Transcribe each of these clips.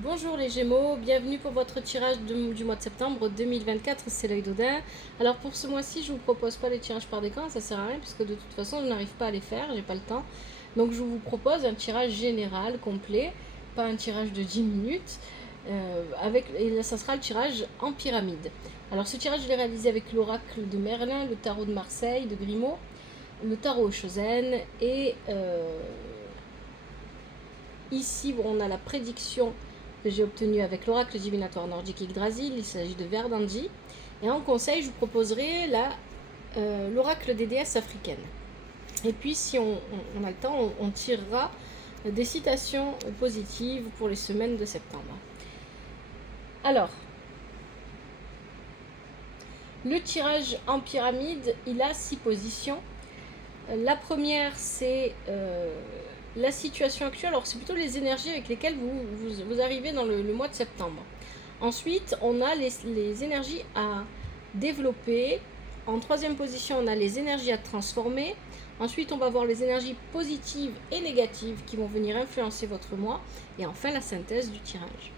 Bonjour les Gémeaux, bienvenue pour votre tirage du mois de septembre 2024, c'est l'œil d'Odin. Alors pour ce mois-ci, je ne vous propose pas les tirages par décan, ça sert à rien puisque de toute façon je n'arrive pas à les faire, j'ai pas le temps. Donc je vous propose un tirage général, complet, pas un tirage de 10 minutes. Et là, ça sera le tirage en pyramide. Alors ce tirage je l'ai réalisé avec l'oracle de Merlin, le tarot de Marseille, de Grimaud, le tarot Chosen et ici on a la prédiction que j'ai obtenu avec l'oracle divinatoire nordique Yggdrasil. Il s'agit de Verdandi. Et en conseil, je vous proposerai l'oracle des déesses africaines. Et puis, si on a le temps, on tirera des citations positives pour les semaines de septembre. Alors, le tirage en pyramide, il a 6 positions. La première, c'est la situation actuelle. Alors, c'est plutôt les énergies avec lesquelles vous arrivez dans le mois de septembre. Ensuite, on a les énergies à développer. En troisième position, on a les énergies à transformer. Ensuite, on va voir les énergies positives et négatives qui vont venir influencer votre mois. Et enfin, la synthèse du tirage.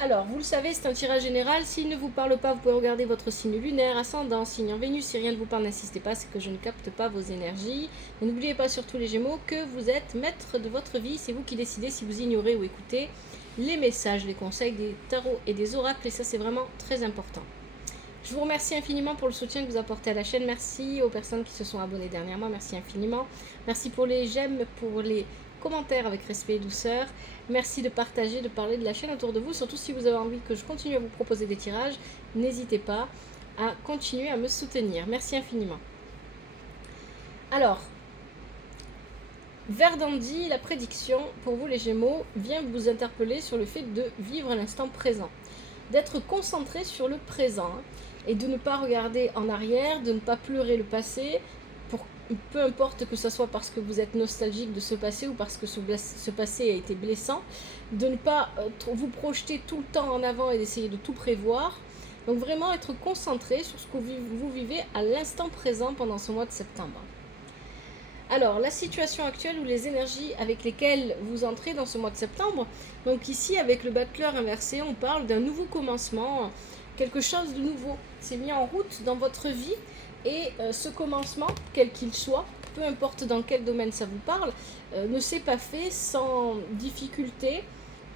Alors, vous le savez, c'est un tirage général. S'il ne vous parle pas, vous pouvez regarder votre signe lunaire, ascendant, signe en Vénus. Si rien ne vous parle, n'insistez pas, c'est que je ne capte pas vos énergies. Mais n'oubliez pas, surtout les Gémeaux, que vous êtes maître de votre vie. C'est vous qui décidez si vous ignorez ou écoutez les messages, les conseils des tarots et des oracles. Et ça, c'est vraiment très important. Je vous remercie infiniment pour le soutien que vous apportez à la chaîne. Merci aux personnes qui se sont abonnées dernièrement. Merci infiniment. Merci pour les j'aime, pour les commentaires avec respect et douceur. Merci de partager, de parler de la chaîne autour de vous. Surtout si vous avez envie que je continue à vous proposer des tirages, n'hésitez pas à continuer à me soutenir. Merci infiniment. Alors, Verdandi, la prédiction pour vous les Gémeaux, vient vous interpeller sur le fait de vivre l'instant présent, d'être concentré sur le présent et de ne pas regarder en arrière, de ne pas pleurer le passé, peu importe que ce soit parce que vous êtes nostalgique de ce passé ou parce que ce passé a été blessant, de ne pas vous projeter tout le temps en avant et d'essayer de tout prévoir. Donc vraiment être concentré sur ce que vous vivez à l'instant présent pendant ce mois de septembre. Alors, la situation actuelle ou les énergies avec lesquelles vous entrez dans ce mois de septembre. Donc ici, avec le battleur inversé, on parle d'un nouveau commencement, quelque chose de nouveau s'est mis en route dans votre vie. Et ce commencement, quel qu'il soit, peu importe dans quel domaine ça vous parle, ne s'est pas fait sans difficulté.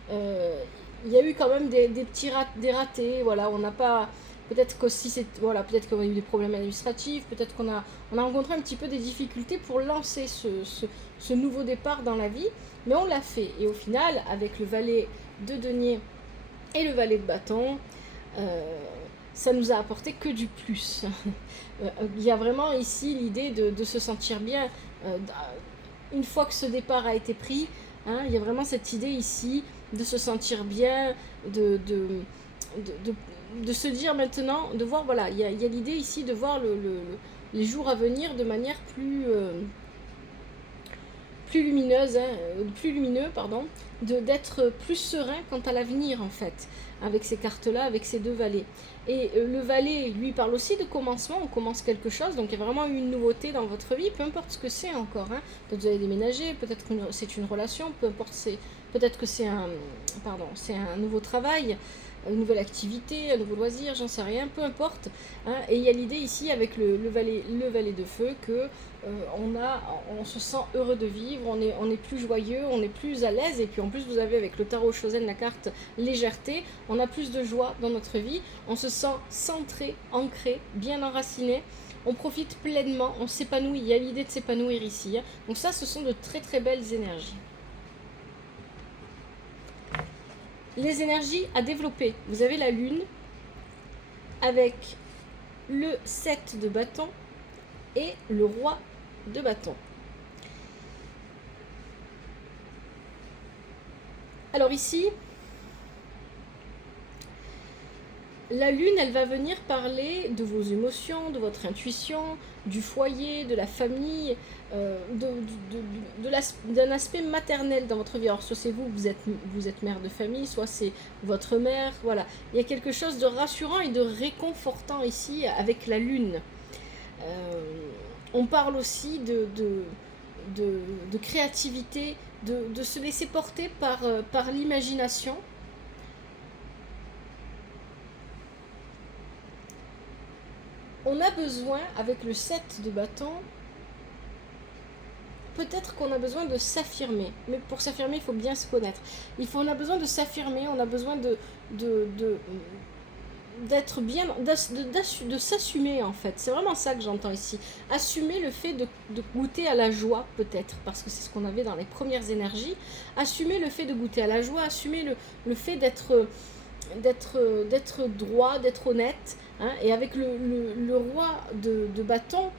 Il y a eu quand même des petits des ratés. Voilà, on n'a pas. Peut-être qu'aussi peut-être qu'on a eu des problèmes administratifs, peut-être qu'on a rencontré un petit peu des difficultés pour lancer ce nouveau départ dans la vie, mais on l'a fait. Et au final, avec le valet de denier et le valet de bâton, ça nous a apporté que du plus. Il y a vraiment ici l'idée de se sentir bien une fois que ce départ a été pris. Il y a vraiment cette idée ici de se sentir bien, de se dire maintenant, de voir, voilà, il y a l'idée ici de voir les jours à venir de manière plus lumineuse, plus lumineux, pardon, d'être plus serein quant à l'avenir en fait, avec ces cartes-là, avec ces deux valets. Et le valet, lui, parle aussi de commencement, on commence quelque chose, donc il y a vraiment une nouveauté dans votre vie, peu importe ce que c'est encore, peut-être vous allez déménager, peut-être que c'est une relation, peut-être que c'est un nouveau travail, une nouvelle activité, un nouveau loisir, j'en sais rien, peu importe. Et il y a l'idée ici avec le valet de feu que on se sent heureux de vivre, on est plus joyeux, on est plus à l'aise. Et puis en plus vous avez avec le tarot Chosen la carte légèreté, on a plus de joie dans notre vie, on se sent centré, ancré, bien enraciné. On profite pleinement, on s'épanouit, il y a l'idée de s'épanouir ici. Donc ça, ce sont de très très belles énergies. Les énergies à développer. Vous avez la lune avec le 7 de bâton et le roi de bâton. Alors ici, la lune, elle va venir parler de vos émotions, de votre intuition, du foyer, de la famille, d'un aspect maternel dans votre vie. Alors soit c'est vous êtes mère de famille, soit c'est votre mère, voilà. Il y a quelque chose de rassurant et de réconfortant ici avec la lune. On parle aussi de créativité, de se laisser porter par l'imagination. On a besoin, avec le 7 de bâton, peut-être qu'on a besoin de s'affirmer. Mais pour s'affirmer, il faut bien se connaître. On a besoin de s'affirmer, on a besoin d'être bien, de s'assumer en fait. C'est vraiment ça que j'entends ici. Assumer le fait de goûter à la joie peut-être, parce que c'est ce qu'on avait dans les premières énergies. Assumer le fait de goûter à la joie, assumer le fait d'être droit, d'être honnête. Hein, et avec le roi de bâton,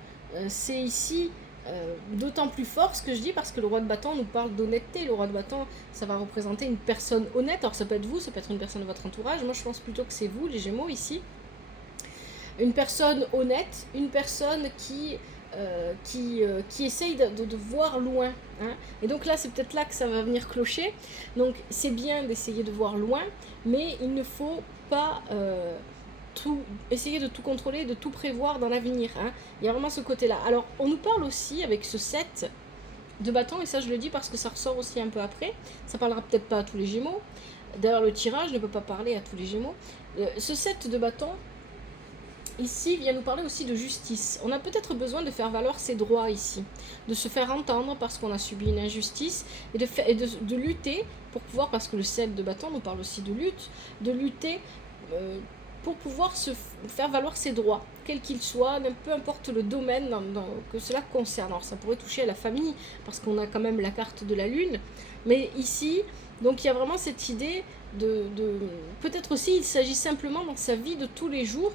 c'est ici d'autant plus fort ce que je dis, parce que le roi de bâton nous parle d'honnêteté. Le roi de bâton, ça va représenter une personne honnête. Alors ça peut être vous, ça peut être une personne de votre entourage. Moi je pense plutôt que c'est vous, les Gémeaux, ici. Une personne honnête, une personne qui essaye de voir loin. Hein. Et donc là, c'est peut-être là que ça va venir clocher. Donc c'est bien d'essayer de voir loin, mais il ne faut pas essayer de tout contrôler, de tout prévoir dans l'avenir. Hein. Il y a vraiment ce côté-là. Alors, on nous parle aussi avec ce 7 de bâton, et ça je le dis parce que ça ressort aussi un peu après. Ça parlera peut-être pas à tous les Gémeaux. D'ailleurs, le tirage ne peut pas parler à tous les Gémeaux. Ce 7 de bâton, ici, vient nous parler aussi de justice. On a peut-être besoin de faire valoir ses droits ici, de se faire entendre parce qu'on a subi une injustice, et de lutter pour pouvoir, parce que le 7 de bâton nous parle aussi de lutte, de lutter pour pouvoir se faire valoir ses droits, quels qu'ils soient, peu importe le domaine que cela concerne. Alors ça pourrait toucher à la famille, parce qu'on a quand même la carte de la lune, mais ici, donc il y a vraiment cette idée peut-être aussi il s'agit simplement dans sa vie de tous les jours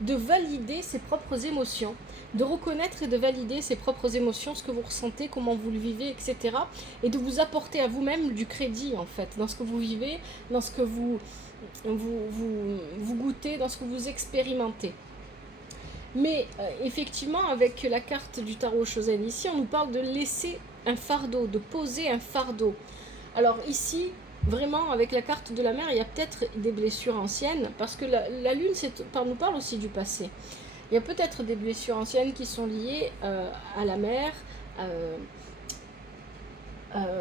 de valider ses propres émotions, de reconnaître et de valider ses propres émotions, ce que vous ressentez, comment vous le vivez, etc. Et de vous apporter à vous-même du crédit en fait, dans ce que vous vivez, dans ce que vous goûtez, dans ce que vous expérimentez. Mais effectivement, avec la carte du tarot Shozen ici, on nous parle de laisser un fardeau, de poser un fardeau. Alors ici, vraiment, avec la carte de la mer, il y a peut-être des blessures anciennes, parce que la lune nous parle aussi du passé. Il y a peut-être des blessures anciennes qui sont liées à la mer,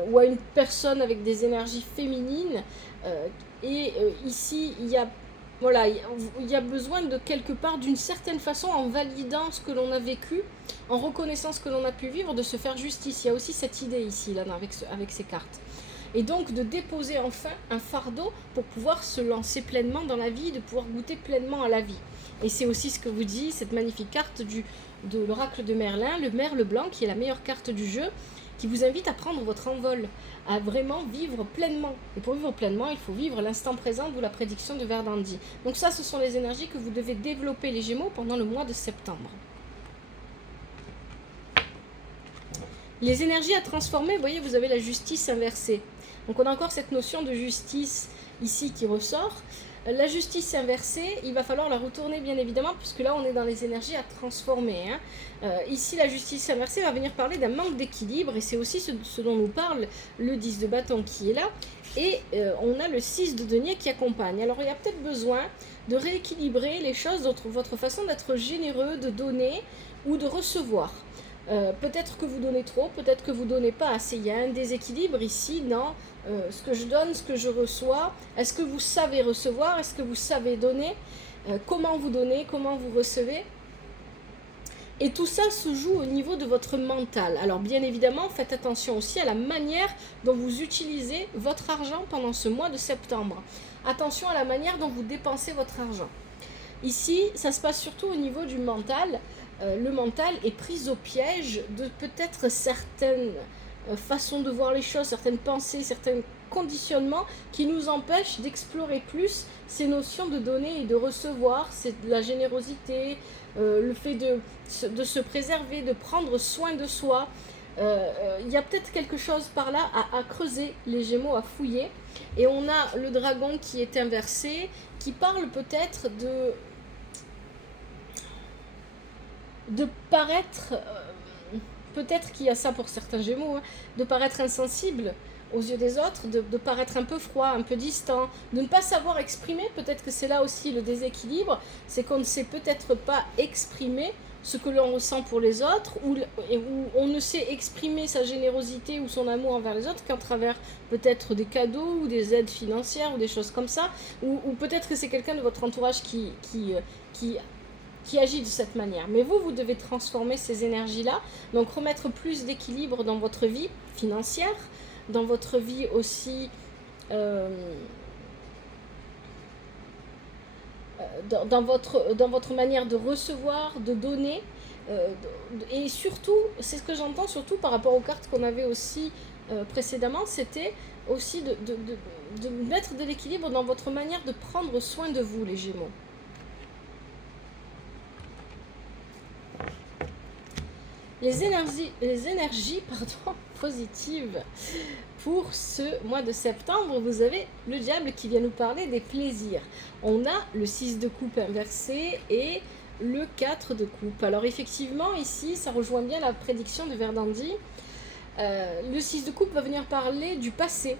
ou à une personne avec des énergies féminines. Ici, il y a besoin de quelque part, d'une certaine façon, en validant ce que l'on a vécu, en reconnaissant ce que l'on a pu vivre, de se faire justice. Il y a aussi cette idée ici, là, avec ces cartes. Et donc de déposer enfin un fardeau pour pouvoir se lancer pleinement dans la vie, de pouvoir goûter pleinement à la vie. Et c'est aussi ce que vous dit cette magnifique carte de l'oracle de Merlin, le merle blanc, qui est la meilleure carte du jeu, qui vous invite à prendre votre envol, à vraiment vivre pleinement. Et pour vivre pleinement, il faut vivre l'instant présent, d'où la prédiction de Verdandi. Donc ça, ce sont les énergies que vous devez développer, les Gémeaux, pendant le mois de septembre. Les énergies à transformer, vous voyez, vous avez la justice inversée. Donc on a encore cette notion de justice ici qui ressort. La justice inversée, il va falloir la retourner bien évidemment, puisque là on est dans les énergies à transformer. Ici la justice inversée va venir parler d'un manque d'équilibre, et c'est aussi ce dont nous parle le 10 de bâton qui est là. Et on a le 6 de denier qui accompagne. Alors il y a peut-être besoin de rééquilibrer les choses, votre façon d'être généreux, de donner ou de recevoir. Peut-être que vous donnez trop, peut-être que vous donnez pas assez. Il y a un déséquilibre ici dans ce que je donne, ce que je reçois. Est-ce que vous savez recevoir? Est-ce que vous savez donner? Comment vous donnez? Comment vous recevez? Et tout ça se joue au niveau de votre mental. Alors bien évidemment, faites attention aussi à la manière dont vous utilisez votre argent pendant ce mois de septembre. Attention à la manière dont vous dépensez votre argent. Ici, ça se passe surtout au niveau du mental. Le mental est pris au piège de peut-être certaines façons de voir les choses, certaines pensées, certains conditionnements qui nous empêchent d'explorer plus ces notions de donner et de recevoir. C'est de la générosité, le fait de se préserver, de prendre soin de soi. Il y a peut-être quelque chose par là à creuser, les Gémeaux, à fouiller. Et on a le dragon qui est inversé, qui parle peut-être de paraître, peut-être qu'il y a ça pour certains Gémeaux, hein, de paraître insensible aux yeux des autres, de paraître un peu froid, un peu distant, de ne pas savoir exprimer. Peut-être que c'est là aussi le déséquilibre, c'est qu'on ne sait peut-être pas exprimer ce que l'on ressent pour les autres, où on ne sait exprimer sa générosité ou son amour envers les autres qu'à travers peut-être des cadeaux ou des aides financières ou des choses comme ça, ou peut-être que c'est quelqu'un de votre entourage qui agit de cette manière. Mais vous devez transformer ces énergies-là, donc remettre plus d'équilibre dans votre vie financière, dans votre vie aussi... dans votre manière de recevoir, de donner, et surtout, c'est ce que j'entends surtout par rapport aux cartes qu'on avait aussi précédemment, c'était aussi de mettre de l'équilibre dans votre manière de prendre soin de vous, les Gémeaux. Les énergies positives pour ce mois de septembre, vous avez le diable qui vient nous parler des plaisirs. On a le 6 de coupe inversé et le 4 de coupe. Alors effectivement, ici, ça rejoint bien la prédiction de Verdandi. Le 6 de coupe va venir parler du passé.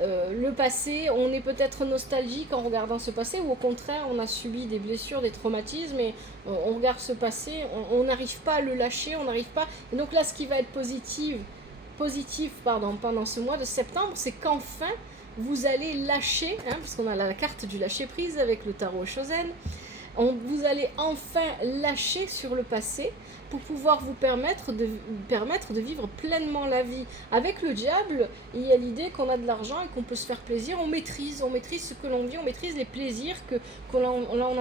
Le passé, on est peut-être nostalgique en regardant ce passé, ou au contraire, on a subi des blessures, des traumatismes, et on regarde ce passé, on n'arrive pas à le lâcher, on n'arrive pas... Et donc là, ce qui va être positif pendant ce mois de septembre, c'est qu'enfin, vous allez lâcher, parce qu'on a la carte du lâcher-prise avec le tarot Shosen, vous allez enfin lâcher sur le passé pour pouvoir vous permettre de vivre pleinement la vie. Avec le diable, il y a l'idée qu'on a de l'argent et qu'on peut se faire plaisir, on maîtrise ce que l'on vit, on maîtrise les plaisirs qu'on a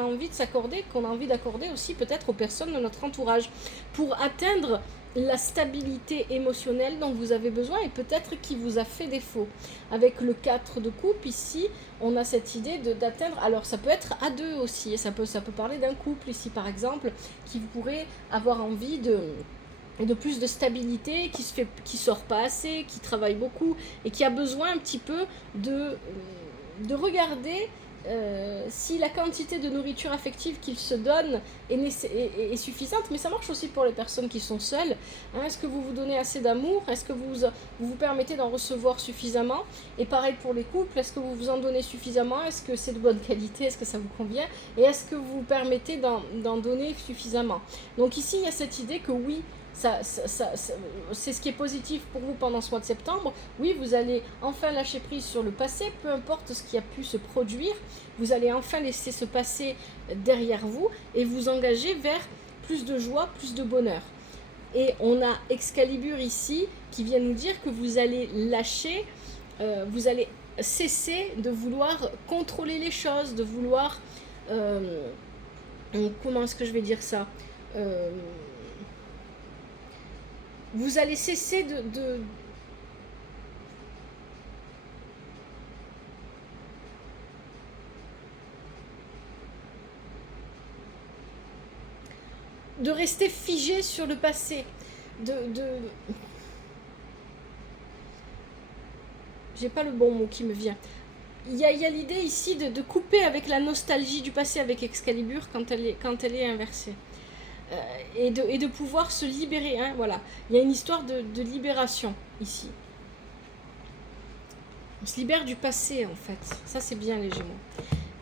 envie de s'accorder, qu'on a envie d'accorder aussi peut-être aux personnes de notre entourage, pour atteindre la stabilité émotionnelle dont vous avez besoin et peut-être qui vous a fait défaut. Avec le 4 de coupe ici, on a cette idée d'atteindre, alors ça peut être à deux aussi, et ça peut parler d'un couple ici par exemple, qui pourrait avoir envie de plus de stabilité, qui sort pas assez, qui travaille beaucoup et qui a besoin un petit peu de regarder si la quantité de nourriture affective qu'il se donne est suffisante, mais ça marche aussi pour les personnes qui sont seules. Est-ce que vous vous donnez assez d'amour? Est-ce que vous permettez d'en recevoir suffisamment? Et pareil pour les couples, est-ce que vous vous en donnez suffisamment? Est-ce que c'est de bonne qualité? Est-ce que ça vous convient? Et est-ce que vous vous permettez d'en donner suffisamment? Donc ici, il y a cette idée que oui, c'est ce qui est positif pour vous pendant ce mois de septembre. Oui, vous allez enfin lâcher prise sur le passé, peu importe ce qui a pu se produire, vous allez enfin laisser ce passé derrière vous et vous engager vers plus de joie, plus de bonheur. Et on a Excalibur ici qui vient nous dire que vous allez lâcher, vous allez cesser de vouloir contrôler les choses, de vouloir... comment est-ce que je vais dire ça vous allez cesser de rester figé sur le passé, j'ai pas le bon mot qui me vient. Il y a l'idée ici de couper avec la nostalgie du passé avec Excalibur quand elle est inversée. Et de pouvoir se libérer, voilà. Il y a une histoire de libération ici. On se libère du passé en fait, ça c'est bien les Gémeaux.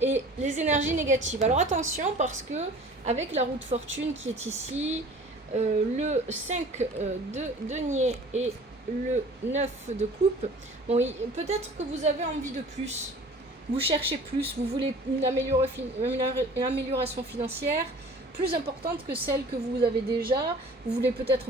Et les énergies négatives, alors attention parce que avec la roue de fortune qui est ici, le 5 de denier et le 9 de coupe, bon, peut-être que vous avez envie de plus, vous cherchez plus, vous voulez une amélioration financière plus importante que celle que vous avez déjà, vous voulez peut-être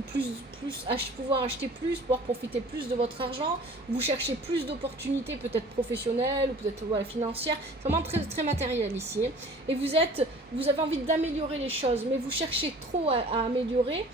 pouvoir acheter plus, pouvoir profiter plus de votre argent, vous cherchez plus d'opportunités peut-être professionnelles ou peut-être financières, c'est vraiment très, très matériel ici, et vous avez envie d'améliorer les choses, mais vous cherchez trop à améliorer,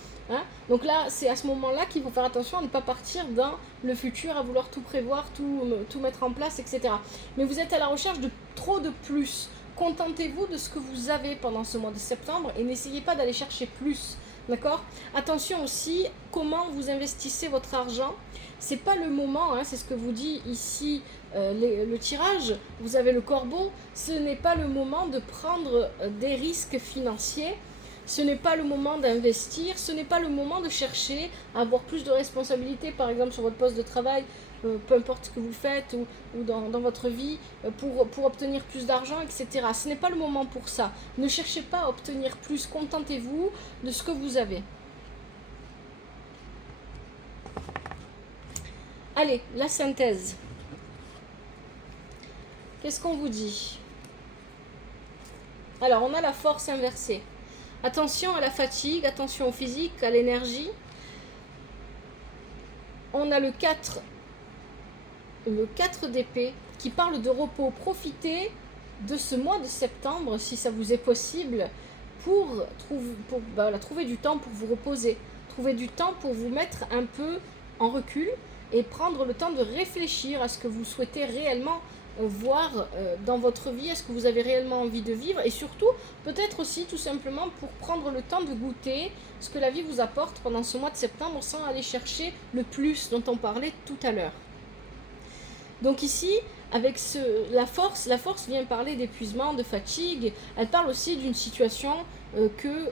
donc là c'est à ce moment-là qu'il faut faire attention à ne pas partir dans le futur, à vouloir tout prévoir, tout mettre en place, etc. Mais vous êtes à la recherche de trop de plus. Contentez-vous de ce que vous avez pendant ce mois de septembre et n'essayez pas d'aller chercher plus, d'accord? Attention aussi, comment vous investissez votre argent. C'est pas le moment, c'est ce que vous dit ici le tirage, vous avez le corbeau, ce n'est pas le moment de prendre des risques financiers, ce n'est pas le moment d'investir, ce n'est pas le moment de chercher à avoir plus de responsabilités, par exemple sur votre poste de travail, peu importe ce que vous faites ou dans votre vie, pour obtenir plus d'argent, etc. Ce n'est pas le moment pour ça. Ne cherchez pas à obtenir plus, contentez-vous de ce que vous avez. Allez, la synthèse. Qu'est-ce qu'on vous dit? Alors, on a la force inversée. Attention à la fatigue, attention au physique, à l'énergie. On a le 4 d'épée qui parle de repos. Profitez de ce mois de septembre, si ça vous est possible, pour trouver du temps pour vous reposer. Trouver du temps pour vous mettre un peu en recul et prendre le temps de réfléchir à ce que vous souhaitez réellement voir dans votre vie, est-ce que vous avez réellement envie de vivre, et surtout peut-être aussi tout simplement pour prendre le temps de goûter ce que la vie vous apporte pendant ce mois de septembre sans aller chercher le plus dont on parlait tout à l'heure. Donc ici, avec la force vient parler d'épuisement, de fatigue. Elle parle aussi d'une situation que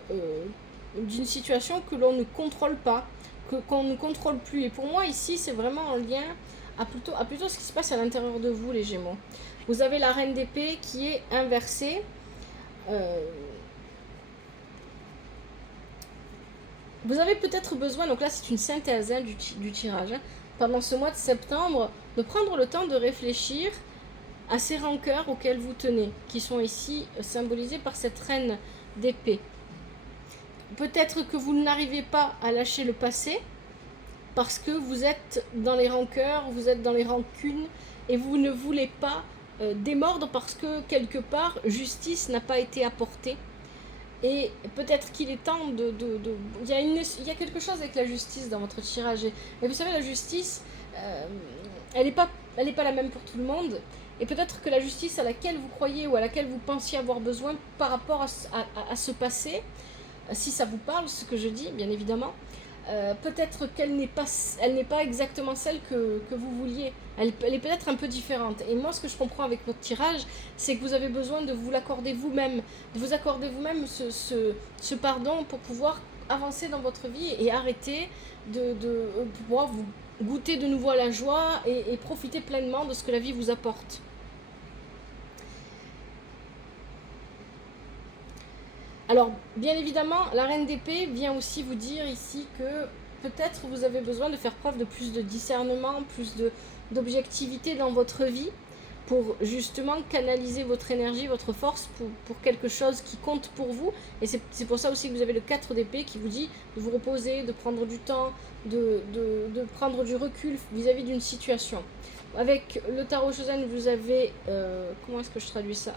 l'on ne contrôle pas, qu'on ne contrôle plus. Et pour moi ici, c'est vraiment en lien à plutôt ce qui se passe à l'intérieur de vous, les Gémeaux. Vous avez la reine d'épée qui est inversée. Vous avez peut-être besoin, donc là c'est une synthèse du tirage, pendant ce mois de septembre, de prendre le temps de réfléchir à ces rancœurs auxquelles vous tenez, qui sont ici symbolisées par cette reine d'épée. Peut-être que vous n'arrivez pas à lâcher le passé, parce que vous êtes dans les rancœurs, vous êtes dans les rancunes, et vous ne voulez pas démordre parce que quelque part, justice n'a pas été apportée. Et peut-être qu'il est temps il y a quelque chose avec la justice dans votre tirage. Et vous savez, la justice, elle n'est pas la même pour tout le monde. Et peut-être que la justice à laquelle vous croyez ou à laquelle vous pensiez avoir besoin par rapport à ce passé, si ça vous parle, ce que je dis, bien évidemment, peut-être qu'elle n'est pas exactement celle que vous vouliez. Elle est peut-être un peu différente. Et moi, ce que je comprends avec votre tirage, c'est que vous avez besoin de vous l'accorder vous-même, de vous accorder vous-même ce pardon pour pouvoir avancer dans votre vie et arrêter de pouvoir vous goûter de nouveau à la joie et profiter pleinement de ce que la vie vous apporte. Alors, bien évidemment, la reine d'épée vient aussi vous dire ici que peut-être vous avez besoin de faire preuve de plus de discernement, plus d'objectivité dans votre vie pour justement canaliser votre énergie, votre force pour quelque chose qui compte pour vous. Et c'est pour ça aussi que vous avez le 4 d'épée qui vous dit de vous reposer, de prendre du temps, de prendre du recul vis-à-vis d'une situation. Avec le tarot Chosen, vous avez, comment est-ce que je traduis ça?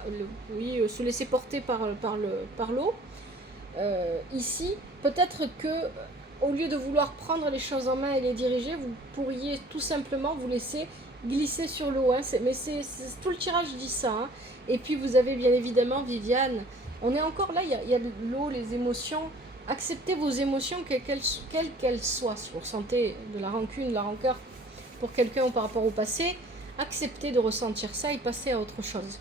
Se laisser porter par l'eau. Ici, peut-être que au lieu de vouloir prendre les choses en main et les diriger, vous pourriez tout simplement vous laisser glisser sur l'eau. Mais tout le tirage dit ça. Hein. Et puis vous avez bien évidemment Viviane. On est encore là, il y a l'eau, les émotions. Acceptez vos émotions, quelles qu'elles soient. Si vous ressentez de la rancune, de la rancœur pour quelqu'un ou par rapport au passé, acceptez de ressentir ça et passez à autre chose.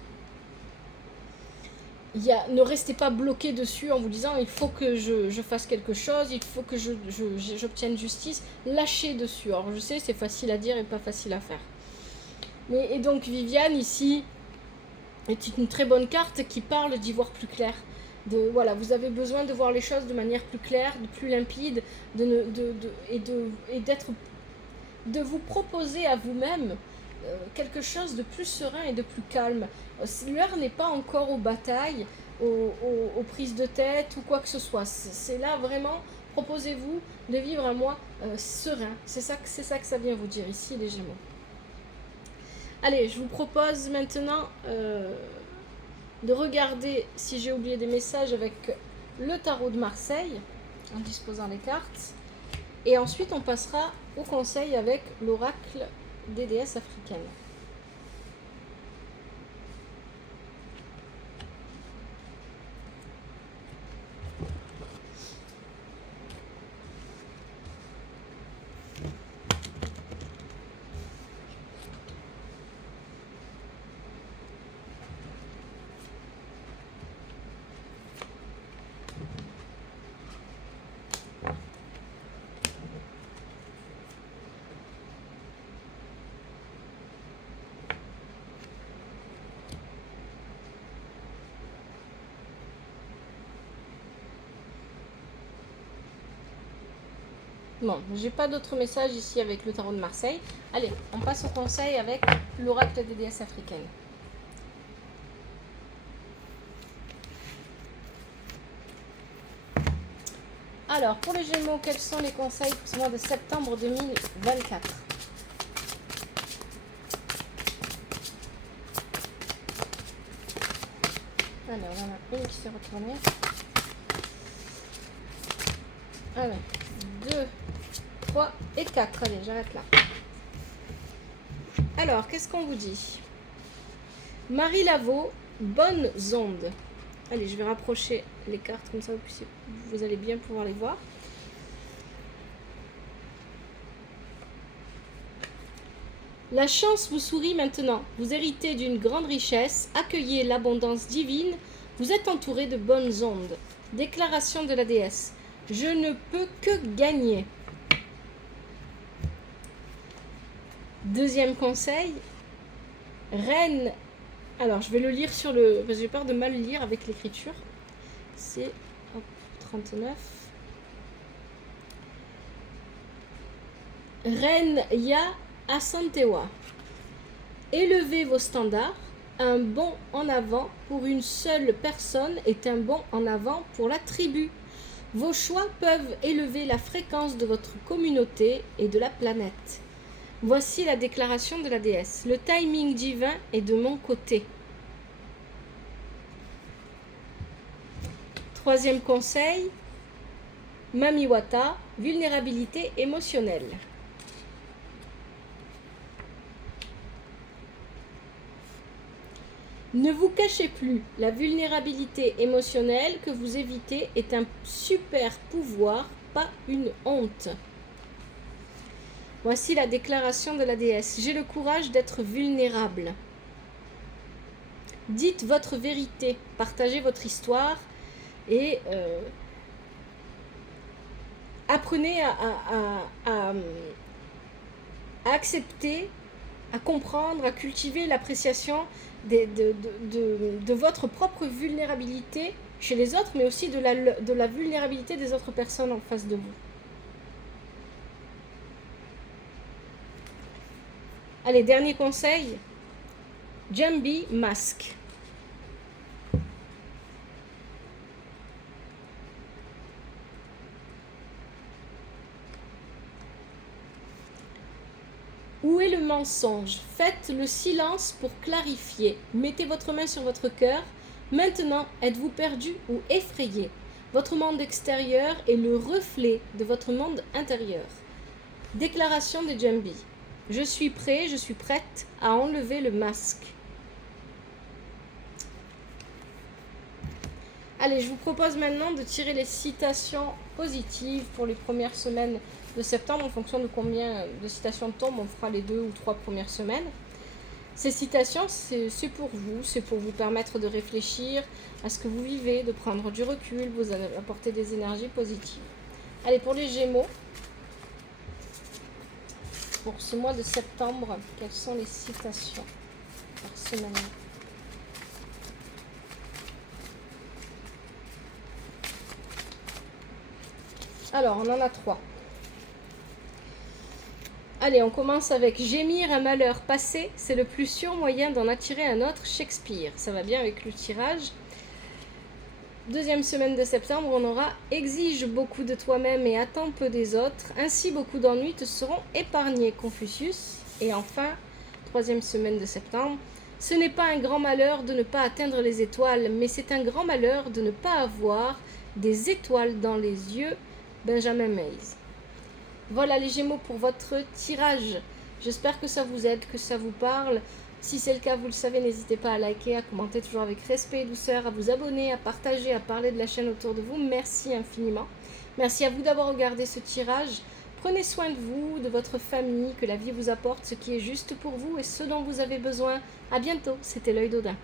Ne restez pas bloqué dessus en vous disant il faut que je fasse quelque chose, il faut que j'obtienne justice. Lâchez dessus. Alors je sais, c'est facile à dire et pas facile à faire. Et donc Viviane ici est une très bonne carte qui parle d'y voir plus clair. Voilà, vous avez besoin de voir les choses de manière plus claire, de plus limpide, de vous proposer à vous-même quelque chose de plus serein et de plus calme. L'heure n'est pas encore aux batailles, aux prises de tête ou quoi que ce soit. C'est là vraiment, proposez-vous de vivre un mois serein. C'est ça que ça vient vous dire ici, les Gémeaux. Allez, je vous propose maintenant de regarder si j'ai oublié des messages avec le tarot de Marseille, en disposant les cartes. Et ensuite, on passera au conseil avec l'oracle des déesses africaines. Bon, j'ai pas d'autres messages ici avec le tarot de Marseille. Allez, on passe au conseil avec l'oracle des déesses africaines. Alors, pour les Gémeaux, quels sont les conseils pour ce mois de septembre 2024? Alors, on a une qui s'est retournée. Alors, 2, 3 et 4. Allez, j'arrête là. Alors, qu'est-ce qu'on vous dit? Marie Laveau, bonnes ondes. Allez, je vais rapprocher les cartes comme ça, vous allez bien pouvoir les voir. La chance vous sourit maintenant. Vous héritez d'une grande richesse. Accueillez l'abondance divine. Vous êtes entouré de bonnes ondes. Déclaration de la déesse. Je ne peux que gagner. Deuxième conseil. Reine. Alors, je vais le lire sur le... J'ai peur de mal lire avec l'écriture. C'est... Hop, 39. Reine Ya Asantewa. Élevez vos standards. Un bond en avant pour une seule personne est un bond en avant pour la tribu. Vos choix peuvent élever la fréquence de votre communauté et de la planète. Voici la déclaration de la déesse. Le timing divin est de mon côté. Troisième conseil. Mamiwata, vulnérabilité émotionnelle. Ne vous cachez plus, la vulnérabilité émotionnelle que vous évitez est un super pouvoir, pas une honte. Voici la déclaration de la déesse. J'ai le courage d'être vulnérable. Dites votre vérité, partagez votre histoire et apprenez à accepter, à comprendre, à cultiver l'appréciation de votre propre vulnérabilité chez les autres, mais aussi de la vulnérabilité des autres personnes en face de vous. Allez, dernier conseil. Jambi masque. Où est le mensonge? Faites le silence pour clarifier. Mettez votre main sur votre cœur. Maintenant, êtes-vous perdu ou effrayé? Votre monde extérieur est le reflet de votre monde intérieur. Déclaration de Jambi. Je suis prêt, je suis prête à enlever le masque. Allez, je vous propose maintenant de tirer les citations positives pour les premières semaines de septembre. En fonction de combien de citations tombent, on fera les 2 ou 3 premières semaines. Ces citations, c'est pour vous, c'est pour vous permettre de réfléchir à ce que vous vivez, de prendre du recul, vous apporter des énergies positives. Allez, pour les Gémeaux, pour ce mois de septembre, quelles sont les citations par semaine? Alors, on en a 3. Allez, on commence avec gémir un malheur passé, c'est le plus sûr moyen d'en attirer un autre. Shakespeare. Ça va bien avec le tirage. Deuxième semaine de septembre, on aura exige beaucoup de toi-même et attends peu des autres. Ainsi, beaucoup d'ennuis te seront épargnés. Confucius. Et enfin, troisième semaine de septembre. Ce n'est pas un grand malheur de ne pas atteindre les étoiles, mais c'est un grand malheur de ne pas avoir des étoiles dans les yeux. Benjamin Mays. Voilà les Gémeaux pour votre tirage. J'espère que ça vous aide, que ça vous parle. Si c'est le cas, vous le savez, n'hésitez pas à liker, à commenter toujours avec respect et douceur, à vous abonner, à partager, à parler de la chaîne autour de vous. Merci infiniment. Merci à vous d'avoir regardé ce tirage. Prenez soin de vous, de votre famille, que la vie vous apporte ce qui est juste pour vous et ce dont vous avez besoin. À bientôt, c'était l'Œil d'Odin.